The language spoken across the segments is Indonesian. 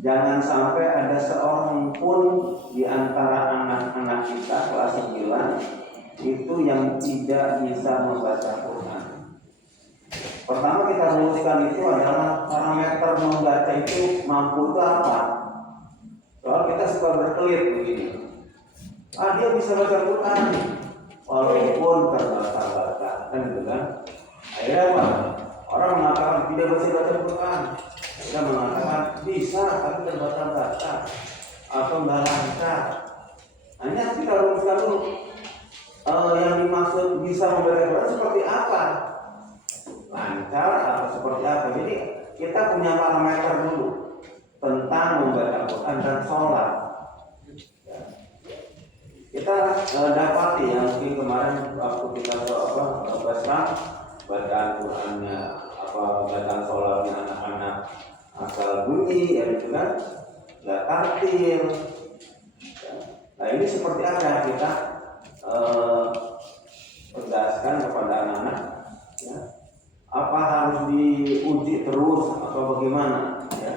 Jangan sampai ada seorang pun di antara anak-anak kita kelas 9 itu yang tidak bisa membaca Quran. Pertama kita rumuskan itu adalah parameter membaca itu mampu itu apa? Soal kita suka berkelit begini. Dia bisa baca Quran walaupun terbata-bata, kan gitu kan? Akhirnya apa? Orang mengatakan tidak bisa baca Quran. Kita mengatakan bisa tapi terbata-bata atau nggak lancar. Hanya kita rumuskan dulu yang dimaksud bisa membaca Quran seperti apa, lancar atau seperti apa. Jadi kita punya parameter dulu tentang membaca Quran dan sholat. Kita dapati yang mungkin kemarin waktu kita bacaan Qurannya bacaan sholatnya anak-anak asal bunyi ya gitu kan, nggak tartil. Nah ini seperti apa yang kita tegaskan kepada anak-anak ya? Apa harus diuji terus atau bagaimana ya?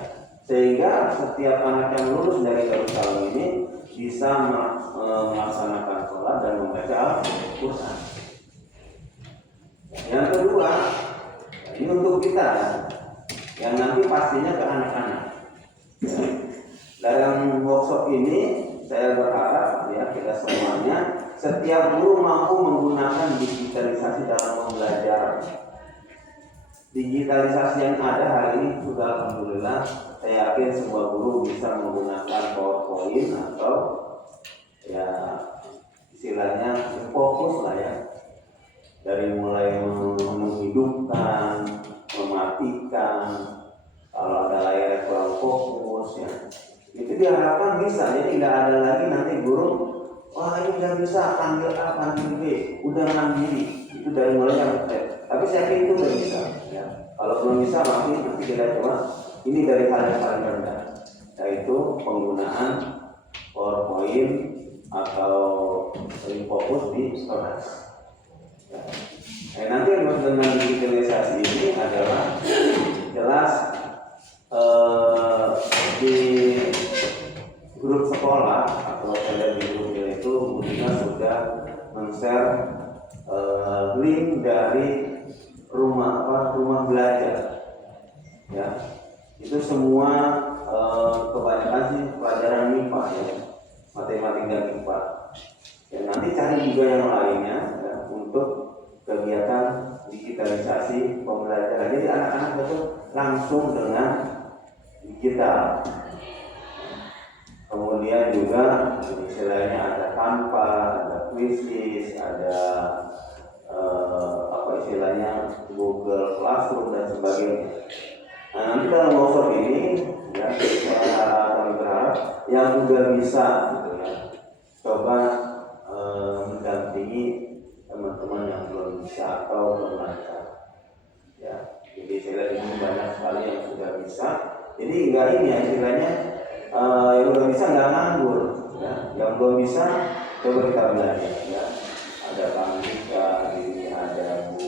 Sehingga setiap anak yang lulus dari Darussalam ini bisa melaksanakan sholat dan membaca Al-Quran. Yang kedua, ini untuk kita yang nanti pastinya ke anak-anak. Dalam workshop ini saya berharap ya kita semuanya, setiap guru mampu menggunakan digitalisasi dalam pembelajaran. Digitalisasi yang ada hari ini sudah alhamdulillah, saya yakin semua guru bisa menggunakan PowerPoint atau ya istilahnya fokus lah ya, dari mulai menghidupkan, mematikan, kalau ada layar kurang fokus ya, itu diharapkan bisa. Jadi nggak ada lagi nanti guru, wah ini nggak bisa, panggil A, panggil B, udah mandiri. Itu dari mulai yang tapi saya yakin itu udah bisa ya. Kalau belum bisa nanti kita coba. Ini dari hal yang paling rendah, yaitu penggunaan PowerPoint atau fokus di kelas. Nanti yang dengan digitalisasi ini adalah jelas di grup sekolah atau saya di grupnya itu kita sudah men-share link dari rumah belajar ya. Itu semua kebanyakan sih pelajaran MIPA ya, matematika dan IPA. Dan nanti cari juga yang lainnya ya, untuk kegiatan digitalisasi pembelajaran. Jadi anak-anak itu langsung dengan digital. Kemudian juga istilahnya ada Canva, ada Quizizz, ada istilahnya Google Classroom dan sebagainya. Nah nanti dalam workshop ini ya, kami berharap yang sudah bisa gitu ya, coba mendampingi teman-teman yang belum bisa atau belum lancar ya. Jadi istilah ini banyak sekali yang sudah bisa. Jadi enggak ini ya istilahnya yang udah bisa nggak nganggur ya. Yang belum bisa coba kita belajar ya. Ada Kang Dika, ini ada Bu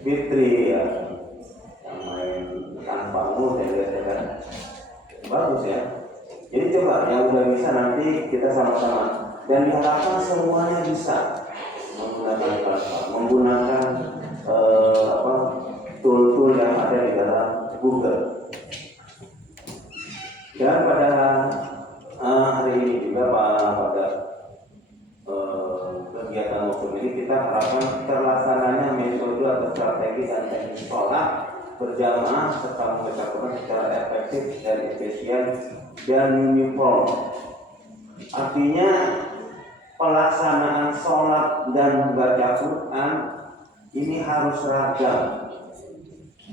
Fitri ya, yang main tanpa saya lihat kan bagus ya. Jadi coba yang udah bisa nanti kita sama-sama, dan diharapkan semuanya bisa menggunakan tool-tool yang ada di dalam Google. Dan pada hari ini juga pada kegiatan workshop ini kita harapkan terlaksananya metode atau strategi dan teknik sholat berjamaah serta membaca Quran secara efektif dan efisien dan uniform. Artinya pelaksanaan sholat dan membaca Quran ini harus seragam.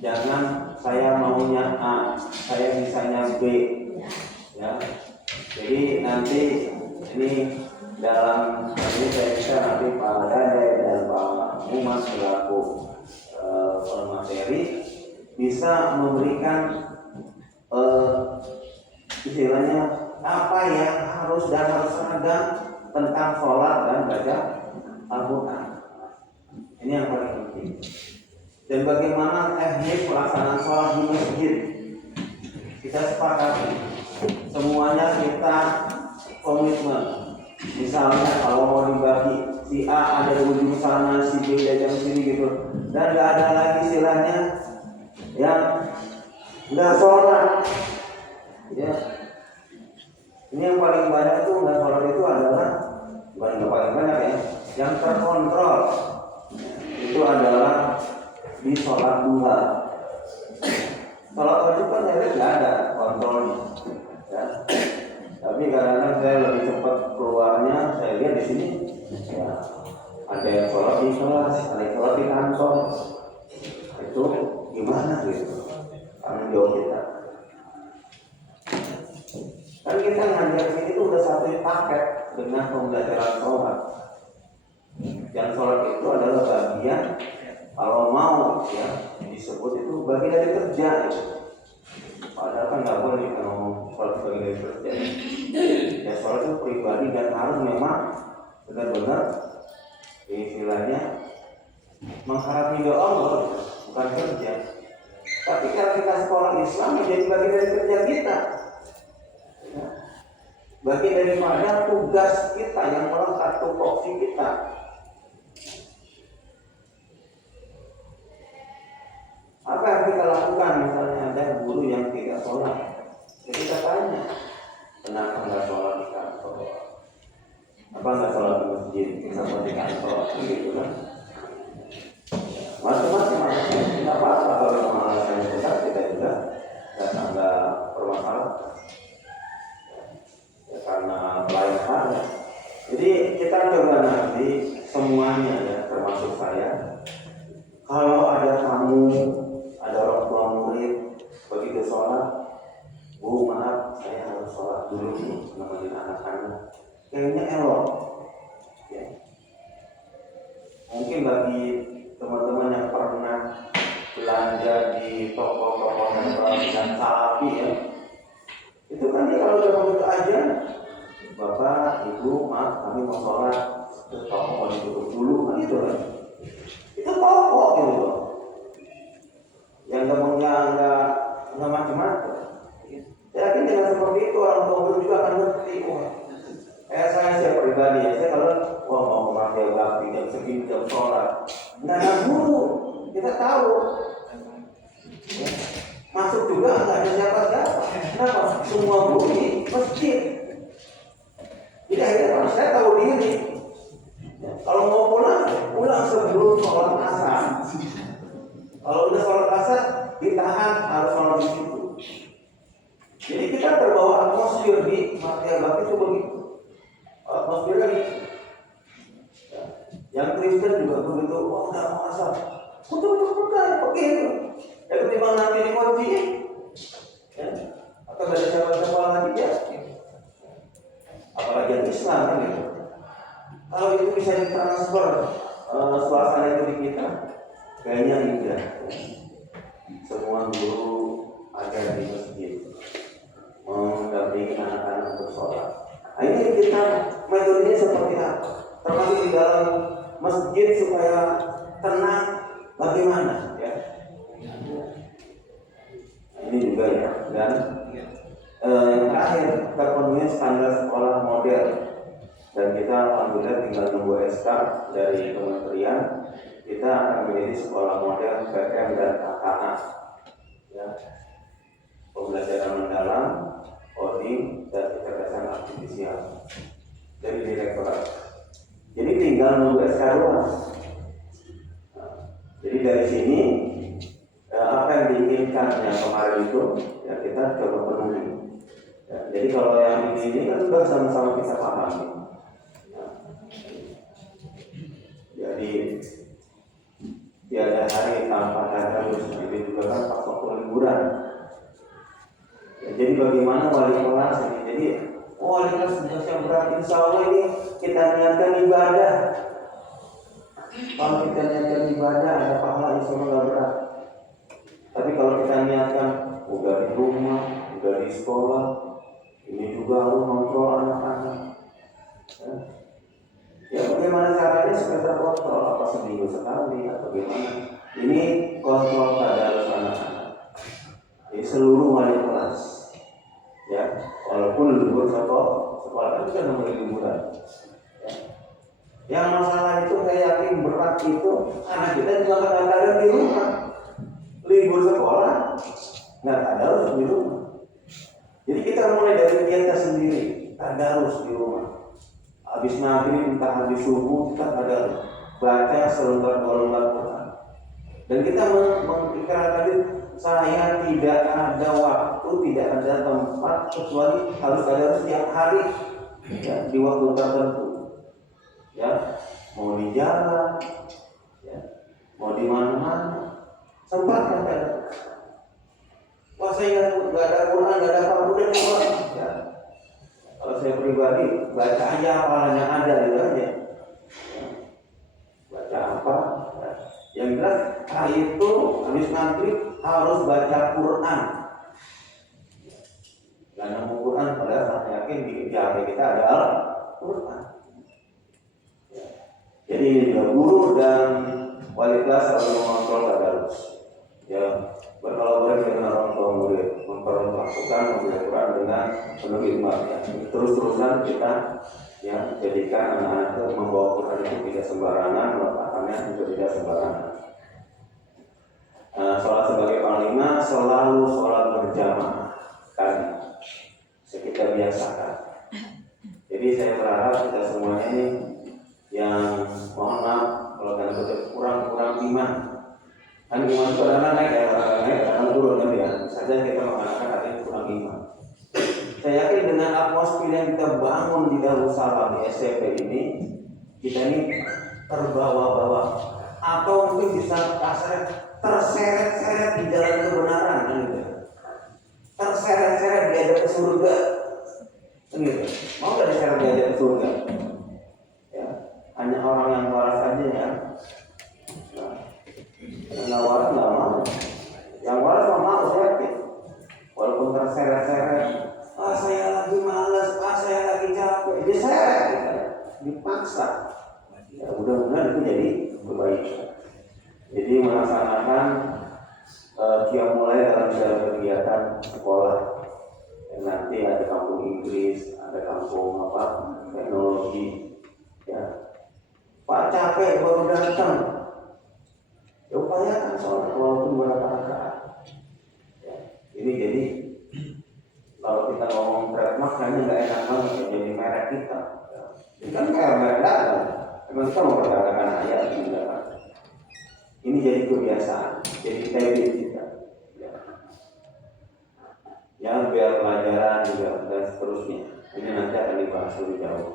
Jangan saya maunya A, saya bisanya B ya. Jadi nanti ini dalam ini saya bisa nanti Pak Dade dan Pak Mumas selaku pemateri bisa memberikan istilahnya apa yang harus seragam tentang sholat dan baca Al-Quran. Ini yang paling penting. Dan bagaimana teknik pelaksanaan sholat sepakati, semuanya kita komitmen. Misalnya kalau mau dibagi, si A ada di ujung sana, si B ada di sini gitu, dan nggak ada lagi istilahnya yang nggak sholat. Ya, ini yang paling banyak tuh nggak sholat itu adalah, bukan yang paling banyak ya, yang terkontrol itu adalah di sholat duha. Sholat wajib kan saya nggak ada kontrolnya, ya. Tapi kadang-kadang saya lebih cepat keluarnya, saya lihat di sini, ya, ada yang sholat di kelas, ada yang sholat di kantor, itu gimana gitu? Tanggung jawab kita. Kan kita ngajar ini tuh udah satu paket dengan pembelajaran sholat. Yang sholat itu adalah bagian, kalau mau ya disebut itu bagian dari kerja. Gitu. Padahal kan nggak boleh kalau sholat bagian dari kerja. Ya sholat itu pribadi dan harus memang benar-benar istilahnya mengharap ridho Allah, bukan kerja. Tapi kalau kita sekolah Islam menjadi bagian dari kerja kita, ya. Bagian daripada tugas kita yang melekat tupoksi kita. Apa yang kita lakukan? Misalnya ada guru yang tidak sholat, jadi kita tanya, kenapa nggak sholat di kantor? Apa nggak sholat di masjid? Kenapa di kantor? Gitu kan? Macam-macam. Tidak apa-apa kalau memang alasannya besar, kita juga nggak bermasalah. Ya, karena lain hal. Jadi kita coba nanti semuanya ya, termasuk saya. Kalau ada tamu, ada orang tua murid begitu sholat, Bu maaf saya harus sholat dulu nih nemenin anak-anak. Kayaknya elok. Ya. Mungkin bagi teman-teman yang pernah belanja di toko-toko netral dan salafi ya, itu kan dia kalau udah begitu aja, Bapak, Ibu, maaf kami mau sholat, ke toko mau ditutup dulu, kan gitu kan? Itu toko gitu loh. Yang nggak macam-macam. Saya yakin dengan seperti itu orang tua juga akan ngerti. Saya pribadi ya, saya kalau mau memakai bakti jam segini jam sholat, nggak ada guru, kita tahu. Ya. Masuk juga nggak ada siapa-siapa. Kenapa? Semua guru di masjid. Jadi akhirnya kalau saya tahu diri, ya, kalau mau pulang sebelum sholat asar. Kalau udah sholat asar, ditahan harus sholat di situ. Jadi kita terbawa atmosfer di Matia Bakti itu begitu. Atmosfernya gitu. Ya. Yang Kristen juga begitu. Wah udah mau asar. Betul begitu. Ya ketimbang nanti dikunci. Ya. Atau nggak ada siapa-siapa lagi ya. Apalagi yang Islam kan gitu. Kalau itu bisa ditransfer suasana itu di kita, kayaknya indah. Semua guru ada di masjid mendampingi anak-anak untuk sholat. Nah, ini kita metodenya seperti apa? Termasuk di dalam masjid supaya tenang bagaimana? Ya. Nah, ini juga ya. Dan yang terakhir terpenuhi standar sekolah model. Dan kita alhamdulillah tinggal nunggu SK dari kementerian. Kita akan menjadi sekolah model PM dan KKA. Ya. Pembelajaran mendalam, coding, dan kecerdasan artifisial dari direktorat. Jadi tinggal nunggu SK doang. Jadi dari sini apa yang diinginkan yang kemarin itu ya kita coba penuhi. Ya, jadi kalau yang ini kan sudah sama-sama kita pahami. Ya. Jadi tiada hari tanpa harus ini juga kan pas waktu liburan. Ya, jadi bagaimana wali kelas ini? Jadi wali kelas tugas yang berat, insya Allah ini kita niatkan ibadah. Kalau kita niatkan ibadah ada pahala, insya Allah nggak berat. Tapi kalau kita niatkan udah di rumah, udah di sekolah, ini juga harus kontrol anak-anak. Ya bagaimana caranya supaya terkontrol? Apa seminggu sekali atau bagaimana? Ini kontrol pada anak-anak. Jadi seluruh wali kelas itu anak kita juga kadang-kadang di rumah, libur sekolah nggak tadarus di rumah. Jadi kita mulai dari kita sendiri tadarus di rumah. Habis maghrib entah habis subuh kita tadarus, baca selembar-lembar Quran. Dan kita mengikrar tadi, saya tidak ada waktu, tidak ada tempat kecuali harus tadarus setiap hari, ya, di waktu tertentu. Ya, mau di jalan, ya, mau di mana-mana, sempatkan tadarus. Wah, saya nggak ada Quran, nggak ada apa, udah coba. Ya. Kalau saya pribadi baca aja apa yang ada gitu aja. Ya. Baca apa? Ya. Yang jelas hari itu habis maghrib harus baca Quran. Nggak nemu Quran, padahal saya yakin di HP kita ada Al-Quran. Ya. Jadi ini juga guru dan wali kelas harus mengontrol tadarus. Ya, berkolaborasi dengan orang tua murid, memperlakukan membeli Quran dengan penuh hikmah. Ya. Terus-terusan kita ya jadikan anak-anak itu membawa Quran itu tidak sembarangan, meletakkannya juga tidak sembarangan. Sholat sebagai panglima selalu sholat berjamaah kan, kita biasakan. Jadi saya berharap kita semuanya ini yang mohon maaf kalau kalian betul kurang iman. Kan iman itu adalah naik kadang turun kan ya. Saja kita mengatakan artinya kurang iman. Saya yakin dengan atmosfer yang kita bangun di Darussalam di SMP ini, kita ini terbawa-bawa atau mungkin bisa kasar terseret-seret di jalan kebenaran kan gitu. Terseret-seret diajak ke surga kan gitu. Mau nggak diseret diajak ke surga? Ya, hanya orang yang waras saja ya. Yang waras nggak mau. Yang waras nggak mau yakin. Walaupun terseret-seret, saya lagi malas, saya lagi capek, diseret, gitu. Dipaksa. Ya, mudah-mudahan itu jadi kebaikan. Jadi melaksanakan mulai dalam kegiatan sekolah. Dan nanti ada kampung Inggris, ada kampung teknologi. Ya. Pak capek baru datang. Ya upayakan sholat walaupun beberapa rakaat. Ya. Ini jadi kalau kita ngomong trademark kayaknya nggak enak banget ya, jadi merek kita. Ya. Ini kan merek dagang. Emang kita mau perdagangan ayat juga kan. Ini jadi kebiasaan, jadi habit kita. Ya, biar pelajaran juga dan seterusnya. Ini nanti akan dibahas lebih jauh.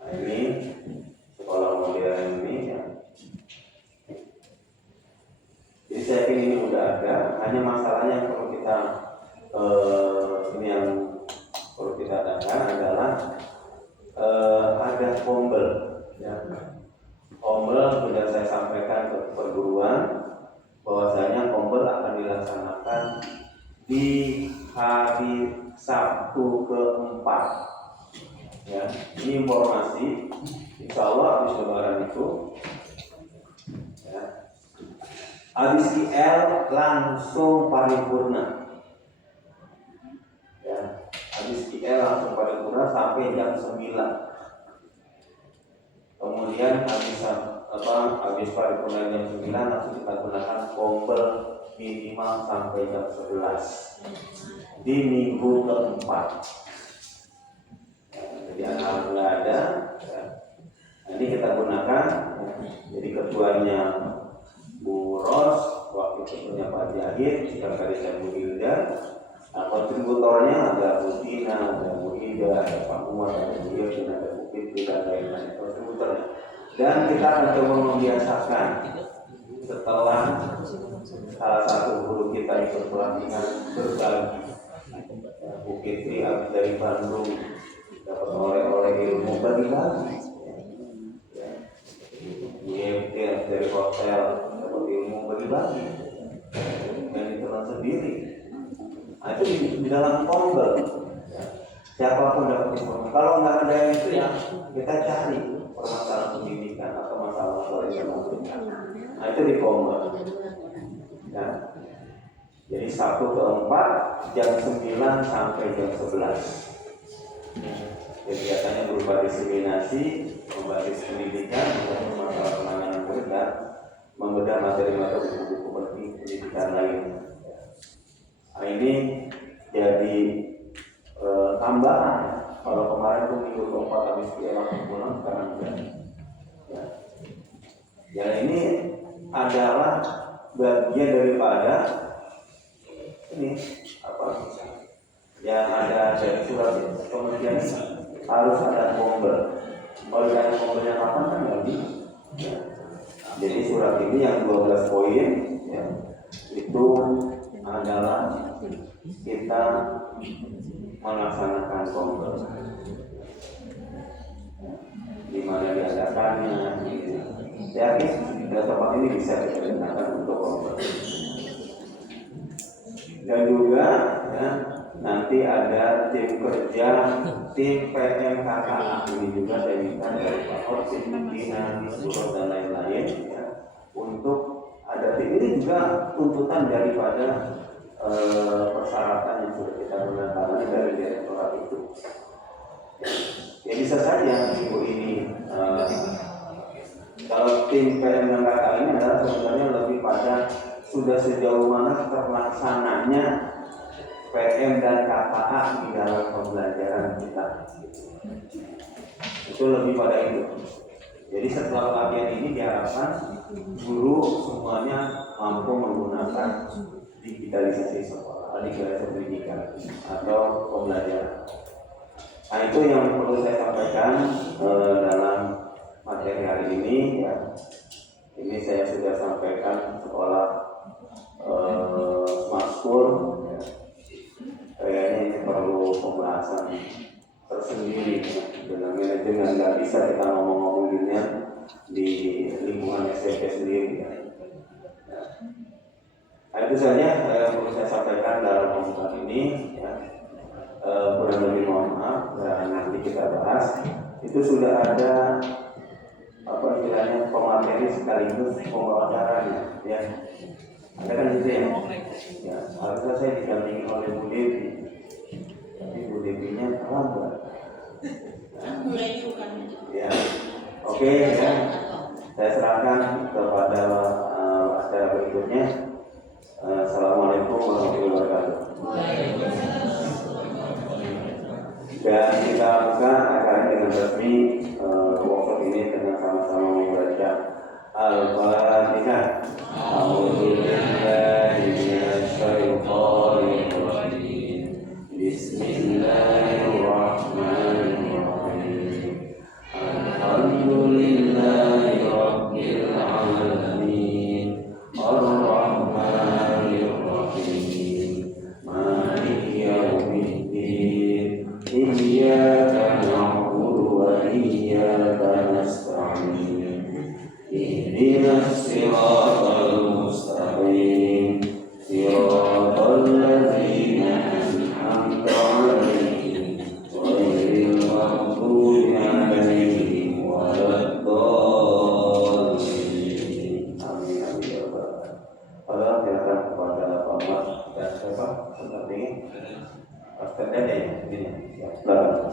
Nah, ini sekolah modern ini ya. Jadi saya pikir ini udah ada, hanya masalahnya yang perlu kita ini yang perlu kita adakan adalah ada pombel. Ya. Pombel sudah saya sampaikan ke perguruan bahwasanya pombel akan dilaksanakan di hari Sabtu keempat. Ya, ini informasi. Insya Allah habis lebaran itu, ya, habis IL langsung paripurna. Ya, habis IL langsung paripurna sampai jam 9. Kemudian habis paripurna jam 9 langsung kita gunakan pombel minimal sampai jam 11 di minggu keempat. Ya, jadi alhamdulillah ada. Ya. Nah, ini kita gunakan. Ya. Jadi ketuanya Bu Ros, wakil ketuanya Pak Jahid, sekretaris saya Bu Hilda. Nah, kontributornya ada Bu Tina, ada Bu Hilda, ada Pak Umar, ada Bu Yusuf, ada Bu Fitri, dan lain-lain kontributornya. Dan kita akan coba membiasakan setelah salah satu guru kita ikut pelatihan berbagi. Bu Fitri habis dari Bandung dapat oleh-oleh ilmu bagi-bagi. Bu Yusuf dari hotel dapat ilmu bagi-bagi. Dan ditelan sendiri. Nah, itu di dalam pombel. Siapapun dapat informasi. Kalau nggak ada yang itu ya kita cari permasalahan pendidikan atau masalah yang membutuhkan. Nah, itu di pombel. Ya. Jadi Sabtu keempat jam 9 sampai jam 11. Kegiatannya berupa diseminasi, berbasis pendidikan untuk masalah penanganan COVID dan membedah materi-materi buku-buku pendidikan lain. Nah, ini jadi tambahan. Kalau kemarin tuh minggu keempat habis langsung pulang, sekarang enggak. Ya ini adalah bagian daripada ini apa yang ada dari surat. Kemudian harus ada bomber. Kalau ada bombernya kapan kan lagi? Ya. Jadi surat ini yang 12 poin ya, itu adalah kita melaksanakan bomber. Di mana diadakannya? Ya, tempat ini bisa digunakan untuk bomber. Dan juga ya, nanti ada tim kerja, tim PMKKA ini juga saya minta dari Pak Orsin, pimpinan, Surat dan lain-lain ya, untuk ada tim ini juga tuntutan daripada persyaratan yang sudah kita gunakan dari direktorat itu. Ya bisa saja minggu ini kalau tim PMKKA ini adalah sebenarnya lebih pada sudah sejauh mana terlaksananya PM dan KKA di dalam pembelajaran kita. Itu lebih pada itu. Jadi setelah latihan ini diharapkan guru semuanya mampu menggunakan digitalisasi sekolah, digitalisasi pendidikan atau pembelajaran. Nah itu yang perlu saya sampaikan dalam materi hari ini ya. Ini saya sudah sampaikan sekolah Smart School ya. Kayaknya ini perlu pembahasan tersendiri ya. Dengan manajemen nggak bisa kita ngomong-ngomonginnya di lingkungan SMP sendiri ya. Nah itu saja yang perlu saya sampaikan dalam pembukaan ini ya. Kurang lebih mohon maaf dan nanti kita bahas. Itu sudah ada apa istilahnya pemateri sekaligus pembawaannya ya. Ada kan gitu ya. Ya, harusnya saya didampingi oleh Bu Devi. Tapi Bu Devinya terlambat. Ya. Oke ya. Saya serahkan kepada acara berikutnya. Assalamualaikum warahmatullahi wabarakatuh. Dan kita buka acaranya dengan resmi workshop ini dengan sama-sama membaca Al-Fatihah. A'udzubillahi minasyaitonir rajim. Bismillahirrahmanirrahim. Alhamdulillahi rabbil alamin. Ar-Rahmanir Rahim. Maliki yaumiddin. Iyyaka na'budu wa iyyaka nasta'in. Ihdinas siratal mustaqim. Siratal ladzina an'amta 'alaihim ghairil maghdubi 'alaihim waladdallin. Amin amin ya rabbal alamin. Silakan kepada Pak Mas dan siapa seperti Ustaz Dede ini. Ya, silakan.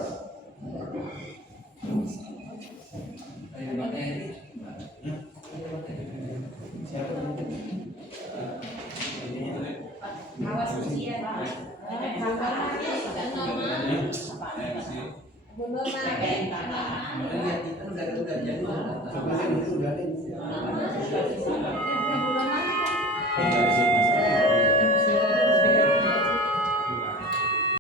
Awas usia, Udah